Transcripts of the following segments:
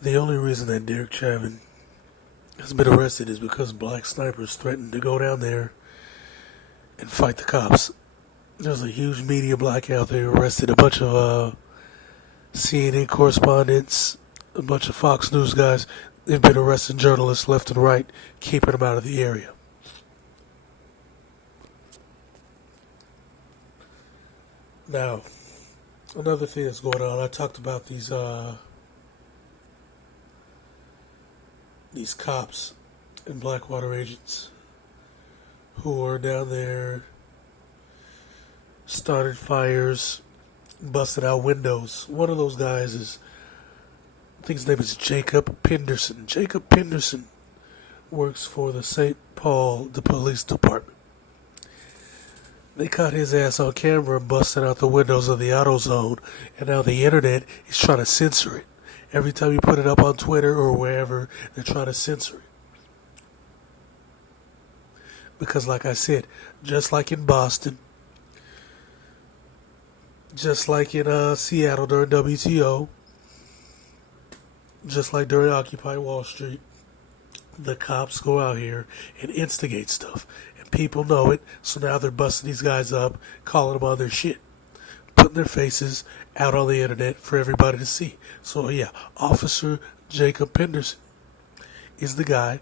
The only reason that Derek Chauvin has been arrested is because black snipers threatened to go down there and fight the cops. There's a huge media blackout. They arrested a bunch of CNN correspondents, a bunch of Fox News guys. They've been arresting journalists left and right, keeping them out of the area. Now, another thing that's going on, I talked about these cops and Blackwater agents who are down there, started fires, busted out windows. One of those guys is, I think his name is Jacob Penderson. Jacob Penderson works for the St. Paul, the police department. They caught his ass on camera busting out the windows of the AutoZone, and now the internet is trying to censor it. Every time you put it up on Twitter or wherever, they're trying to censor it. Because like I said, just like in Boston, just like in Seattle during WTO, just like during Occupy Wall Street, the cops go out here and instigate stuff. And people know it, so now they're busting these guys up, calling them on their shit, putting their faces out on the internet for everybody to see. So yeah, Officer Jacob Penderson is the guy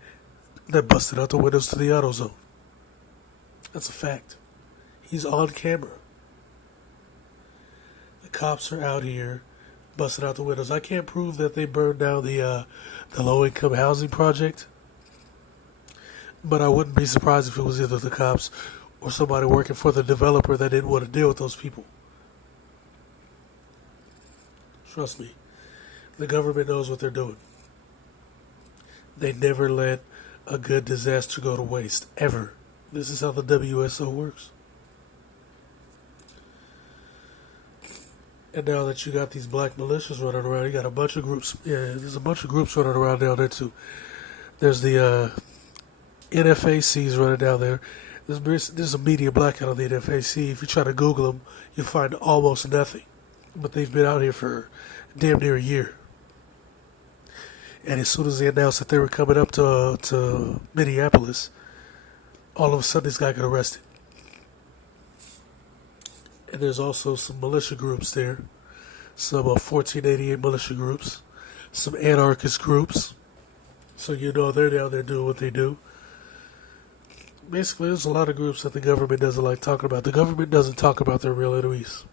that busted out the windows to the AutoZone. That's a fact. He's on camera. The cops are out here busting out the windows. I can't prove that they burned down the low-income housing project, but I wouldn't be surprised if it was either the cops or somebody working for the developer that didn't want to deal with those people. Trust me, the government knows what they're doing. They never let a good disaster go to waste, ever. This is how the WSO works. And now that you got these black militias running around, you got a bunch of groups. Yeah, there's a bunch of groups running around down there too. There's the NFACs running down there. There's a media blackout on the NFAC. If you try to Google them, you'll find almost nothing. But they've been out here for damn near a year. And as soon as they announced that they were coming up to Minneapolis, all of a sudden this guy got arrested. And there's also some militia groups there, some 1488 militia groups, some anarchist groups. So you know they're down there doing what they do. Basically, there's a lot of groups that the government doesn't like talking about. The government doesn't talk about their real enemies.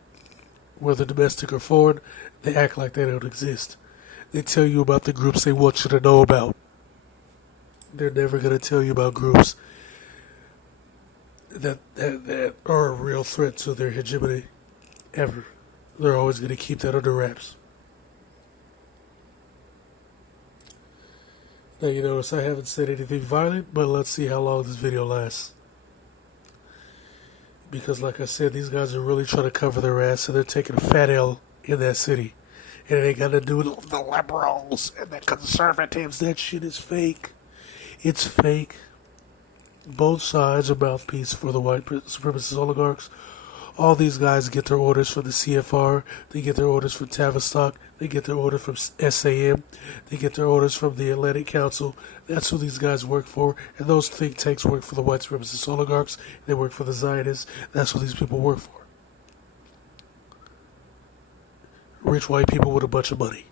Whether domestic or foreign, they act like they don't exist. They tell you about the groups they want you to know about. They're never going to tell you about groups that are a real threat to their hegemony, ever. They're always going to keep that under wraps. Now you notice I haven't said anything violent, but let's see how long this video lasts. Because like I said, these guys are really trying to cover their ass, and they're taking a fat L in that city. And it ain't got to do with the liberals and the conservatives. That shit is fake. It's fake. Both sides are mouthpiece for the white supremacist oligarchs. All these guys get their orders from the CFR. They get their orders from Tavistock. They get their orders from SAM. They get their orders from the Atlantic Council. That's who these guys work for. And those think tanks work for the white supremacist oligarchs. They work for the Zionists. That's who these people work for. Rich white people with a bunch of money.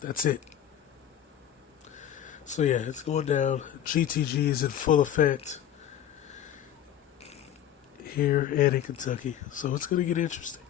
That's it. So yeah, it's going down. GTG is in full effect here and in Kentucky. So it's going to get interesting.